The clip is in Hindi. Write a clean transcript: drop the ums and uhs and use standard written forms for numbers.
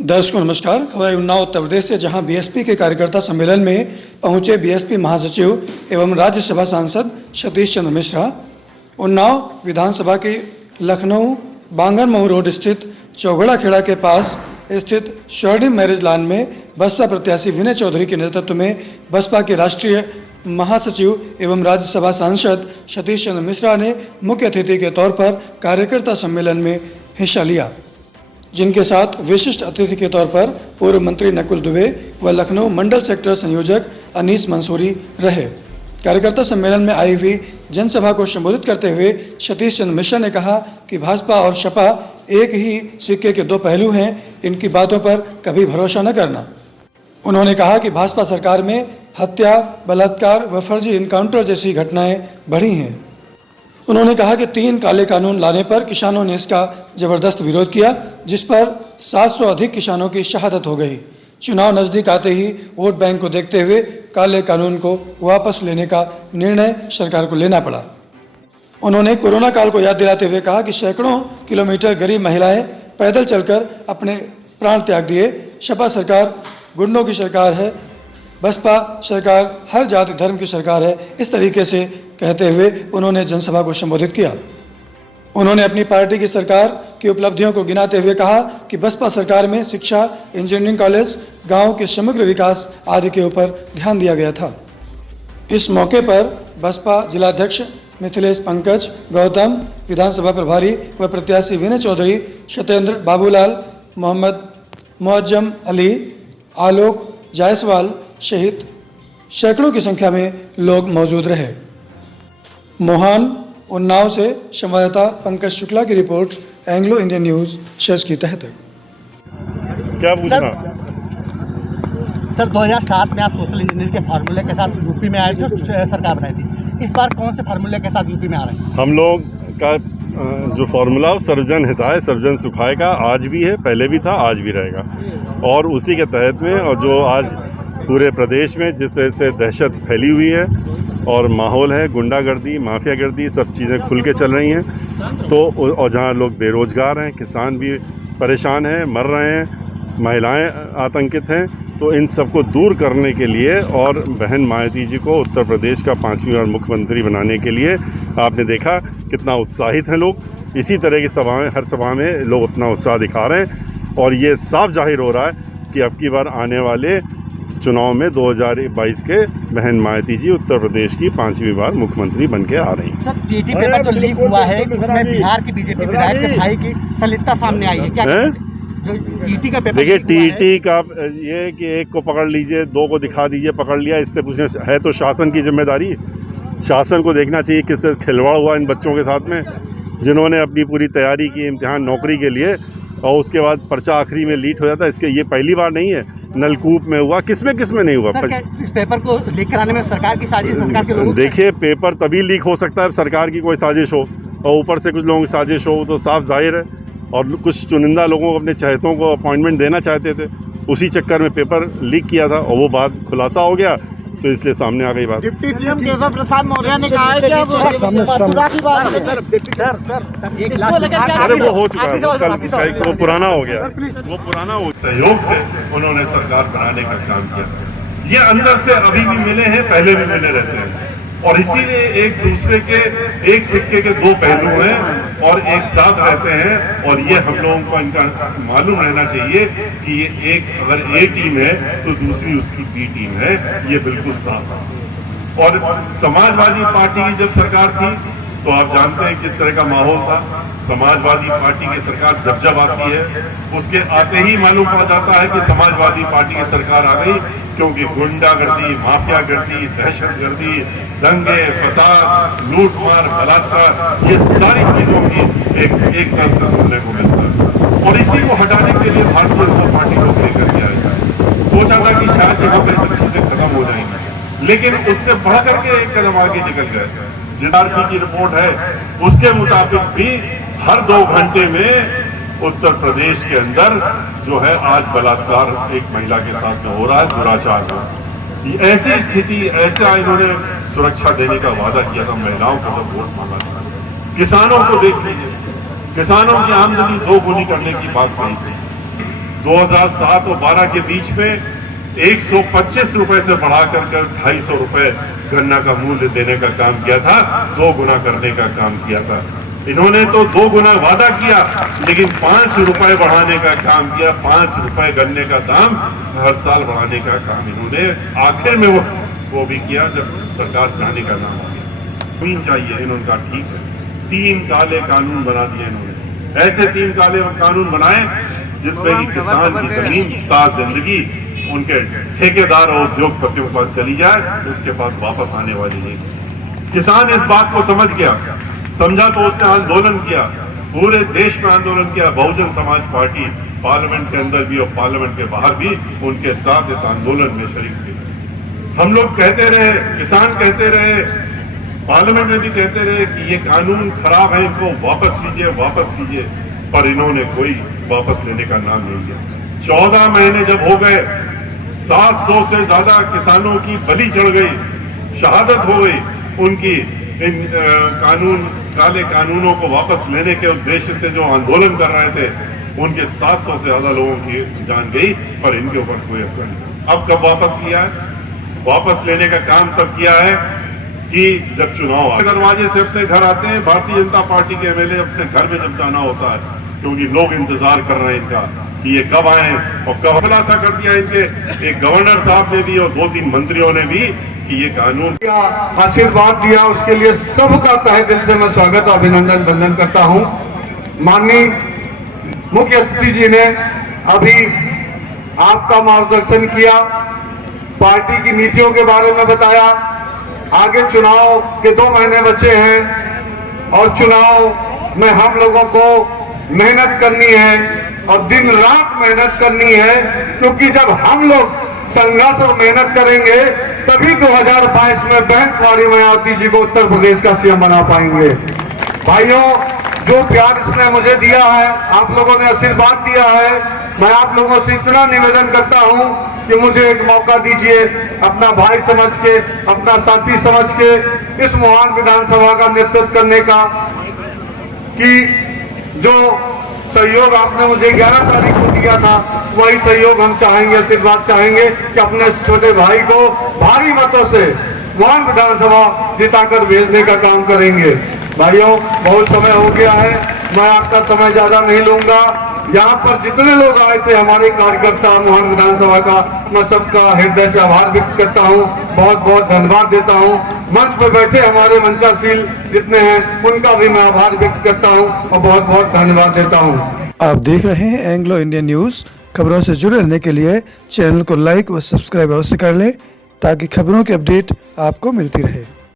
दर्शकों नमस्कार। खबर उन्नाव उत्तर प्रदेश से, जहां बीएसपी के कार्यकर्ता सम्मेलन में पहुंचे बीएसपी महासचिव एवं राज्यसभा सांसद सतीश चंद्र मिश्रा। उन्नाव विधानसभा के लखनऊ बांगरमऊ रोड स्थित चौघड़ा खेड़ा के पास स्थित स्वर्णिम मैरिज लॉन में बसपा प्रत्याशी विनय चौधरी के नेतृत्व में बसपा के राष्ट्रीय महासचिव एवं राज्यसभा सांसद सतीश चंद्र मिश्रा ने मुख्य अतिथि के तौर पर कार्यकर्ता सम्मेलन में हिस्सा लिया, जिनके साथ विशिष्ट अतिथि के तौर पर पूर्व मंत्री नकुल दुबे व लखनऊ मंडल सेक्टर संयोजक अनीस मंसूरी रहे। कार्यकर्ता सम्मेलन में आई हुई जनसभा को संबोधित करते हुए सतीश चंद्र मिश्रा ने कहा कि भाजपा और सपा एक ही सिक्के के दो पहलू हैं, इनकी बातों पर कभी भरोसा न करना। उन्होंने कहा कि भाजपा सरकार में हत्या, बलात्कार व फर्जी इनकाउंटर जैसी घटनाएं बढ़ी हैं। उन्होंने कहा कि 3 काले कानून लाने पर किसानों ने इसका जबरदस्त विरोध किया, जिस पर 700 अधिक किसानों की शहादत हो गई। चुनाव नज़दीक आते ही वोट बैंक को देखते हुए काले कानून को वापस लेने का निर्णय सरकार को लेना पड़ा। उन्होंने कोरोना काल को याद दिलाते हुए कहा कि सैकड़ों किलोमीटर गरीब महिलाएं पैदल चलकर अपने प्राण त्याग दिए। सपा सरकार गुंडों की सरकार है, बसपा सरकार हर जाति धर्म की सरकार है, इस तरीके से कहते हुए उन्होंने जनसभा को संबोधित किया। उन्होंने अपनी पार्टी की सरकार की उपलब्धियों को गिनाते हुए कहा कि बसपा सरकार में शिक्षा, इंजीनियरिंग कॉलेज, गांव के समग्र विकास आदि के ऊपर ध्यान दिया गया था। इस मौके पर बसपा जिलाध्यक्ष मिथिलेश पंकज गौतम, विधानसभा प्रभारी व प्रत्याशी विनय चौधरी, सत्येंद्र बाबूलाल, मोहम्मद मुअज्जम अली, आलोक जायसवाल सहित सैकड़ों की संख्या में लोग मौजूद रहे। मोहान उन्नाव से संवाददाता पंकज शुक्ला की रिपोर्ट, एंग्लो इंडियन न्यूज, शश की तह तक। क्या पूछना सर 2007 में आप सोशल इंजीनियर के फार्मूले के साथ यूपी में आए थे, सरकार बनाई थी। इस बार कौन से फार्मूले के साथ यूपी में आ रहे हैं? हम लोग का जो फार्मूला सर्वजन हिताय सर्वजन सुखाय का आज भी है, पहले भी था, आज भी रहेगा। और उसी के तहत में, और जो आज पूरे प्रदेश में जिस तरह से दहशत फैली हुई है और माहौल है, गुंडागर्दी, माफियागर्दी, सब चीज़ें खुल के चल रही हैं, तो और जहाँ लोग बेरोजगार हैं, किसान भी परेशान हैं, मर रहे हैं, महिलाएं आतंकित हैं, तो इन सबको दूर करने के लिए और बहन मायावती जी को उत्तर प्रदेश का 5वीं बार मुख्यमंत्री बनाने के लिए आपने देखा कितना उत्साहित हैं लोग। इसी तरह की सभाएं, हर सभा में लोग उतना उत्साह दिखा रहे हैं और ये साफ जाहिर हो रहा है कि अब की बार आने वाले चुनाव में 2022 के बहन मायावती जी उत्तर प्रदेश की 5वीं बार मुख्यमंत्री बन के आ रही हैं। सर टीटी पेपर जो लीक हुआ है, उसमें बिहार की बीजेपी विधायक के भाई की संलिप्तता सामने आई है, क्या जो टीटी का पेपर? देखिए, टीटी का ये कि एक को पकड़ लीजिए, 2 को दिखा दीजिए पकड़ लिया, इससे पूछने है तो शासन की जिम्मेदारी। शासन को देखना चाहिए किस तरह खिलवाड़ हुआ इन बच्चों के साथ में, जिन्होंने अपनी पूरी तैयारी की इम्तिहान नौकरी के लिए और उसके बाद पर्चा आखिरी में लीक हो जाता है। इसके ये पहली बार नहीं है, नलकूप में हुआ, किसमें नहीं हुआ। इस पेपर को लीक कराने में सरकार की साजिश, सरकार के लोगों? देखिए, पेपर तभी लीक हो सकता है सरकार की कोई साजिश हो और ऊपर से कुछ लोगों की साजिश हो, तो साफ जाहिर है। और कुछ चुनिंदा लोगों को, अपने चहेतों को अपॉइंटमेंट देना चाहते थे, उसी चक्कर में पेपर लीक किया था और वो बात खुलासा हो गया, तो इसलिए सामने आ गई बात। डिप्टी सीएम केशव प्रसाद मौर्य ने कहा है कि अब मथुरा की बात है। अरे वो हो चुका है, वो पुराना हो गया, वो पुराना हो। सहयोग से उन्होंने सरकार बनाने का काम किया। ये अंदर से अभी भी मिले हैं, पहले भी मिले रहते हैं, और इसीलिए एक दूसरे के, एक सिक्के के 2 पहलू हैं और एक साथ रहते हैं। और ये हम लोगों को इनका मालूम रहना चाहिए कि ये एक, अगर ए टीम है तो दूसरी उसकी बी टीम है, ये बिल्कुल साफ है। और समाजवादी पार्टी की जब सरकार थी तो आप जानते हैं किस तरह का माहौल था। समाजवादी पार्टी की सरकार जब आती है, उसके आते ही मालूम पड़ जाता है कि समाजवादी पार्टी की सरकार आ गई, क्योंकि गुंडागर्दी, माफियागर्दी, दहशतगर्दी, दंगे, फसाद, लूटमार, बलात्कार, ये सारी चीजों की एक तरफ से सुनने को मिलता है। और इसी को हटाने के लिए भारतीय जनता पार्टी को लेकर के आएगा। सोचा था कि शायद यहाँ पे सब चीजें खत्म हो जाएंगी, लेकिन उससे बढ़ करके एक कदम आगे निकल गए। जीआरपी की रिपोर्ट है, उसके मुताबिक भी हर 2 घंटे में उत्तर प्रदेश के अंदर जो है आज बलात्कार एक महिला के साथ में हो रहा है, दुराचार का। ऐसी स्थिति, ऐसे इन्होंने सुरक्षा देने का वादा किया था महिलाओं को जब वोट मांगा था। किसानों को देख लीजिए, किसानों की आमदनी 2 गुनी करने की बात कही थी। 2007 और 12 के बीच में 125 रुपए से बढ़ाकर 250 रुपए गन्ना का मूल्य देने का काम किया था, 2 गुना करने का काम किया था। इन्होंने तो 2 गुना वादा किया, लेकिन 5 रुपए बढ़ाने का काम किया। 5 रुपए गन्ने का दाम हर साल बढ़ाने का काम इन्होंने आखिर में वो भी किया जब सरकार जाने का नाम आ गया। जमीन चाहिए, इन्होंने कहा ठीक है। 3 काले कानून बना दिए इन्होंने। ऐसे 3 काले कानून बनाए जिसमें कि किसान की जमीन का जिंदगी उनके ठेकेदार और उद्योगपतियों के पास चली जाए, उसके पास वापस आने वाली नहीं। किसान इस बात को समझ गया, समझा तो उसने आंदोलन किया, पूरे देश में आंदोलन किया। बहुजन समाज पार्टी पार्लियामेंट के अंदर भी और पार्लियामेंट के बाहर भी उनके साथ इस आंदोलन में शरीक थे। हम लोग कहते रहे, किसान कहते रहे, पार्लियामेंट में भी कहते रहे कि ये कानून खराब है, इनको वापस लीजिए, वापस लीजिए, पर इन्होंने कोई वापस लेने का नाम नहीं लिया। 14 महीने जब हो गए, 700 से ज्यादा किसानों की बलि चढ़ गई, शहादत हो गई उनकी। इन काले कानूनों को वापस लेने के उद्देश्य से जो आंदोलन कर रहे थे, उनके 700 से ज्यादा लोगों की जान गई, पर इनके ऊपर कोई असर नहीं। अब कब वापस लिया है? वापस लेने का काम तब किया है कि जब चुनाव आए। दरवाजे से अपने घर आते हैं, भारतीय जनता पार्टी के एमएलए अपने घर में जब जाना होता है, क्योंकि लोग इंतजार कर रहे हैं इनका कि ये कब आए और कब। खुलासा कर दिया इनके एक गवर्नर साहब ने भी और 2-3 मंत्रियों ने भी कि ये कानून आशीर्वाद दिया, उसके लिए सबका तहे दिल से मैं स्वागत और अभिनंदन वंदन करता हूं। माननीय मुख्य अतिथि जी ने अभी आपका मार्गदर्शन किया, पार्टी की नीतियों के बारे में बताया। आगे चुनाव के 2 महीने बचे हैं और चुनाव में हम लोगों को मेहनत करनी है और दिन रात मेहनत करनी है, क्योंकि जब हम लोग संघर्ष और मेहनत करेंगे तभी 2022 में बहन कुमारी मायावती जी को उत्तर प्रदेश का सीएम बना पाएंगे। भाइयों, जो प्यार इसने मुझे दिया है, आप लोगों ने आशीर्वाद दिया है, मैं आप लोगों से इतना निवेदन करता हूं कि मुझे एक मौका दीजिए, अपना भाई समझ के, अपना साथी समझ के इस महान विधानसभा का नेतृत्व करने का, कि जो सहयोग आपने मुझे 11 तारीख को दिया था, वही सहयोग हम चाहेंगे, आशीर्वाद चाहेंगे कि अपने छोटे भाई को भारी मतों से महान विधानसभा जिताकर भेजने का काम करेंगे। भाइयों, बहुत समय हो गया है, मैं आपका समय ज्यादा नहीं लूंगा। यहाँ पर जितने लोग आए थे हमारे कार्यकर्ता महान विधानसभा का, मैं सबका हृदय से आभार व्यक्त करता हूँ, बहुत बहुत धन्यवाद देता हूँ। मंच पर बैठे हमारे मंचासीन जितने हैं उनका भी मैं आभार व्यक्त करता हूँ और बहुत बहुत धन्यवाद देता हूँ। आप देख रहे हैं एंग्लो इंडियन न्यूज़। खबरों से जुड़े रहने के लिए चैनल को लाइक व सब्सक्राइब अवश्य कर लें, ताकि खबरों की अपडेट आपको मिलती रहे।